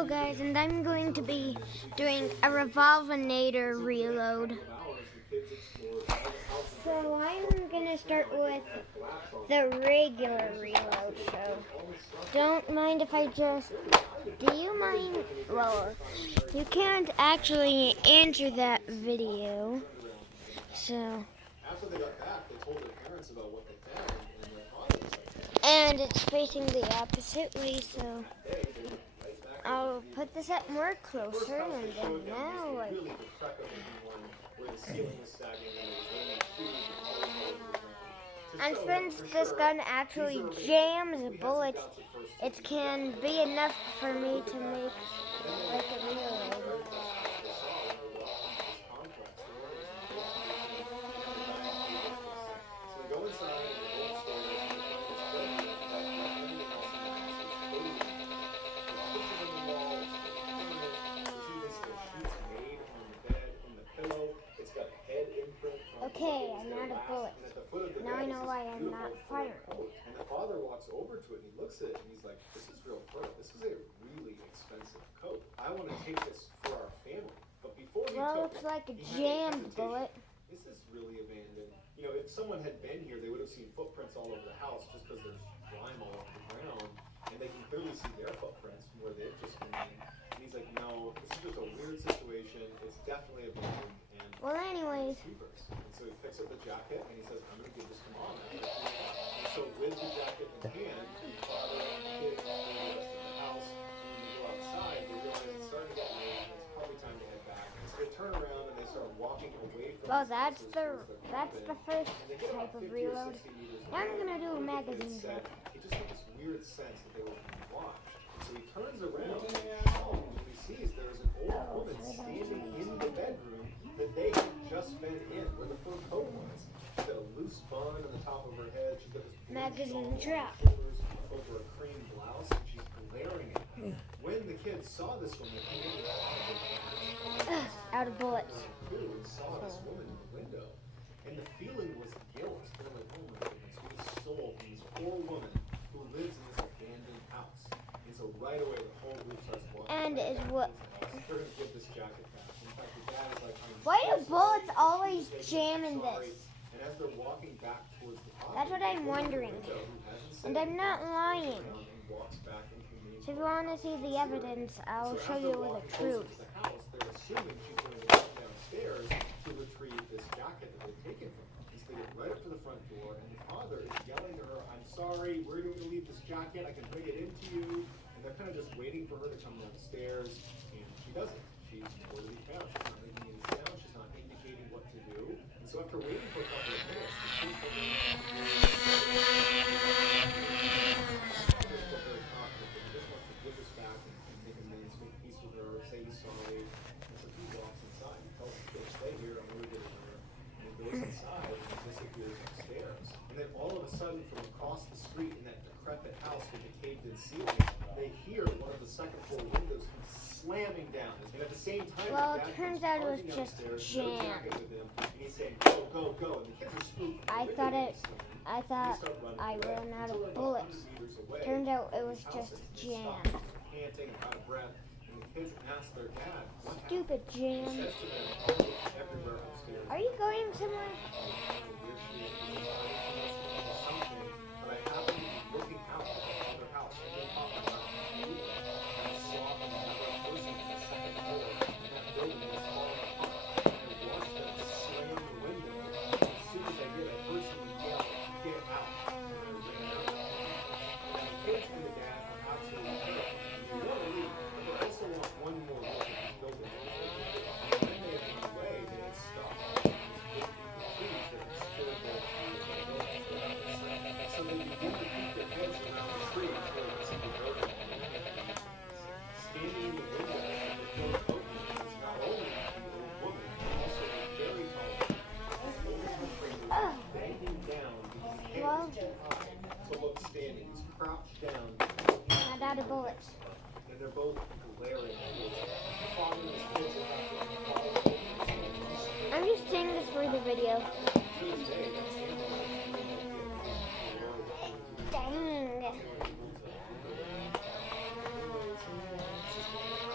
Hello guys, and I'm going to be doing a Revolvinator reload. So I'm gonna start with the regular reload, so don't mind if I just, do you mind, well, you can't actually answer that video, so, and it's facing the opposite way, so I'll put this up more closer, and then now, like, and since this gun actually jams bullets, it can be enough for me to make, like, a reload. Okay, I'm out of bullets. Now I know why I'm not firing. And the father walks over to it and he looks at it and he's like, this is real fur. This is a really expensive coat. I want to take this for our family. But before he Well, took looks it, like a he had jammed hesitation. bullet. Is this really abandoned? You know, if someone had been here, they would have seen footprints all over the house just because there's grime all over the ground. And they can clearly see their footprints from where they've just been in. And he's like, no, this is just a weird situation. It's definitely abandoned. And Well, anyways. And so he picks up the jacket and he says, I'm going to give this to mom. And so with the jacket in hand, the father and the kids go to the rest of the house. And when they go outside, they realize it's starting to get late and it's probably time to head back. And so they turn around and they start walking away from Well, the that's houses the first type of reload. Now I'm gonna do a magazine check. He just had this weird sense that they were being watched. So he turns around and he sees there's an old woman standing in the bedroom that they had just been in, where the fur coat was. She's got a loose bun on the top of her head. She's got this Magazine trap over a cream blouse, and she's glaring at them. When the kids saw this woman, Out of bullets. and saw this woman in the window, and the feeling was guilt. They're like, oh my goodness, we stole from this poor woman who lives in this abandoned house. And so right away, the whole group starts walking. And is what? They're gonna give this jacket back. In fact, the dad is like, Why do bullets always jam in this? and as they're walking back towards the top, That's what I'm wondering. And I'm not lying. So if you want to see the evidence, I'll show you the truth. They're assuming she's going to walk downstairs to retrieve this jacket that they've taken from her. And so they get right up to the front door, and the father is yelling to her, I'm sorry, where are you going to leave this jacket? I can bring it into you. And they're kind of just waiting for her to come downstairs, and she doesn't. She's nowhere to be found. She's not making any sound. She's not indicating what to do. And so after waiting for a couple of minutes, the police are very confident that he just wants to give this back and make amends, make peace with her, say he's sorry. And so he walks inside. He tells the kids, stay here, I'm going to get her. And he goes inside and he disappears upstairs. And then all of a sudden, from across the street in that decrepit house with the caved-in ceiling, they hear one of the second-floor windows slamming down. And at the same time, Well, it turns out it was just jammed. and he's saying, go, go, go. And the kids are spooked. I thought I ran out of bullets. Turns out it was just jammed. Panting and out of breath. And the kids ask their dad, what happened? Stupid jam. He says to them, everywhere upstairs. Are you going somewhere? But I happened to be looking out at the other house. And they thought about it. And I saw another person in the second floor. And that building was falling apart. And I watched them slam the window. And as soon as I did, I heard someone yell, get out. And I ran out. And the kids and the dad are absolutely terrified. They want to leave, but they also want one more look at this building. And when they had run away, they had stopped. So they begin to keep their heads around the tree until they see the building. Standing in the window of the door opening is not only the old woman, but also a very tall woman. Bending down because his head is too high to look standing. He's crouched down. Not out of bullets. And they're both glaring at his father and his kids are out there. I'm just saying this for the video. To this day, that's the Dang.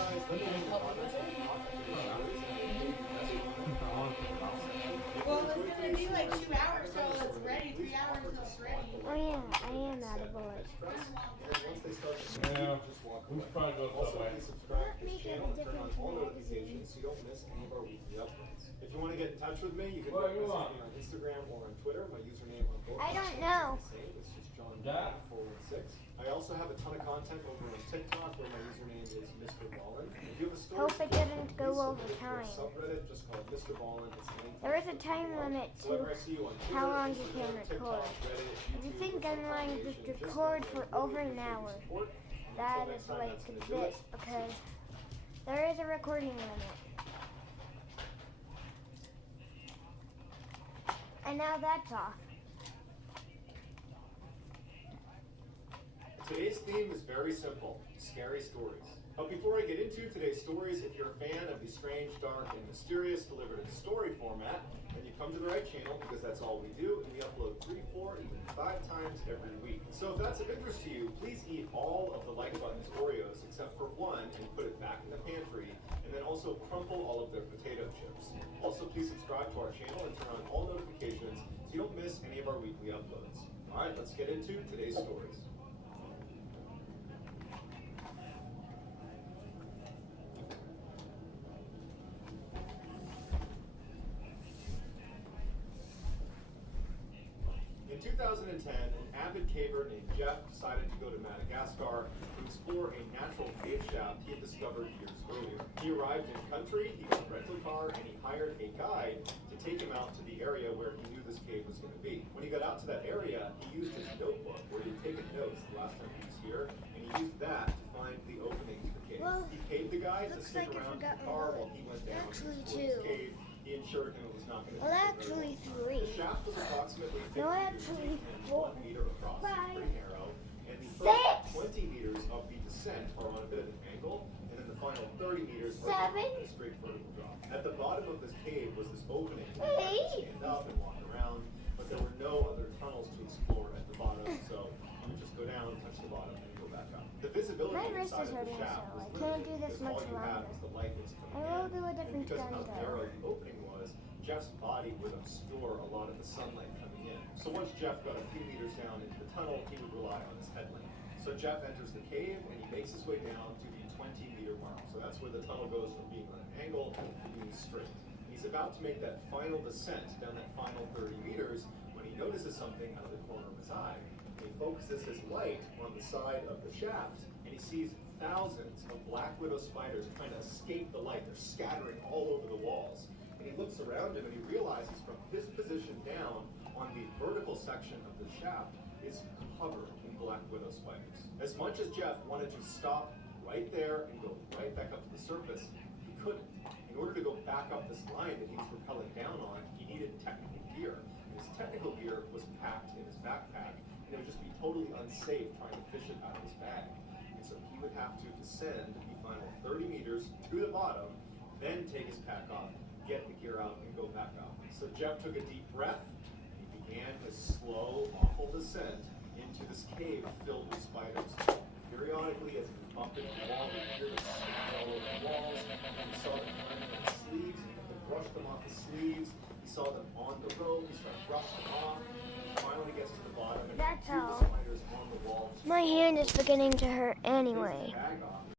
guys, let me know your comments on the showers and maybe the best one. Well, it's gonna be like 2 hours till it's ready, 3 hours till it's ready. Oh yeah, I am out of bullets. And then once they start to Yeah, just walk we away. should probably go Also, Subway. please subscribe to this Make it channel a and turn on different all magazine. notifications so you don't miss any of our weekly uploads. If you want to get in touch with me, you can What message you me want? on Instagram or on Twitter. My username on both. I don't is know. the same. It's just John Jack? 416. I also have a ton of content over on TikTok where my username is Mr. Ballin. If you have a story, Hope it didn't go please over submit it to our time. subreddit just called Mr. Ballin. It's linked There is a time limit so whenever I to see you on Twitter, how long you Instagram, can TikTok, record. Reddit, If you YouTube, think or I'm going to Foundation, just record know for that I over really an appreciate hour, your support. that Until is next time, like that's gonna do this it. because there is a recording limit. And now that's off. Today's theme is very simple, scary stories. But before I get into today's stories, if you're a fan of the strange, dark, and mysterious delivered in story format, then you come to the right channel because that's all we do, and we upload 3, 4, even 5 times every week. So if that's of interest to you, please eat all of the like button's Oreos except for one and put it back in the pantry, and then also crumple all of their potato chips. Also, please subscribe to our channel and turn on all notifications so you don't miss any of our weekly uploads. All right, let's get into today's stories. In 2010, an avid caver named Jeff decided to go to Madagascar to explore a natural cave shaft he had discovered years earlier. He arrived in country, he got a rental car, and he hired a guide to take him out to the area where he knew this cave was going to be. When he got out to that area, he used his notebook where he had taken notes the last time he was here, and he used that to find the opening to the cave. Well, He paid the guy to looks stick like I around in forgot the my car note. while he went down Actually, to explore this two. cave. He ensured him it was not going to Well, take very actually, long. 3. The shaft was approximately 50 No, meters actually, deep and 4. 1 meter across. It's 5. pretty narrow. And the 6. first 20 meters of the descent are on a bit of an angle, and then the final 30 meters are 7. a straight vertical drop. At the bottom of this cave was this opening where you 8. could stand up and walk around, but there were no other tunnels to explore at the bottom, so you would just go down, touch the bottom, and go back up. The visibility My wrist inside is of the hurting, shaft so was I can't do limited this because much all you had longer. was the light that's coming I will in. do a And different because of gun, how though. narrow the opening was, Jeff's body would obscure a lot of the sunlight coming in. So once Jeff got a few meters down into the tunnel, he would rely on his headlamp. So Jeff enters the cave and he makes his way down to the 20-meter mark. So that's where the tunnel goes from being on an angle to being straight. And he's about to make that final descent down that final 30 meters when he notices something out of the corner of his eye. And he focuses his light on the side of the shaft and he sees thousands of black widow spiders trying to escape the light. They're scattering all over the walls. And he looks around him and he realizes from his position down on the vertical section of the shaft is covered in black widow spiders. As much as Jeff wanted to stop right there and go right back up to the surface, he couldn't. In order to go back up this line that he was rappelling down on, he needed technical gear. And his technical gear was packed in his backpack, and it would just be totally unsafe trying to fish it out of his bag. And so he would have to descend the final 30 meters to the bottom, then take his pack off, get the gear out, and go back up. So Jeff took a deep breath, and he began his slow, awful descent into this cave filled with spiders. Periodically, as he bumped into the wall, he heard them scatter all over the walls, and he saw them climbing on the sleeves, and he brushed them off the sleeves. He saw them on the rope, he started to brush them off, and he finally gets to the bottom, and That's he threw the all. spiders on the wall. My hand is beginning to hurt Takes his anyway. bag off,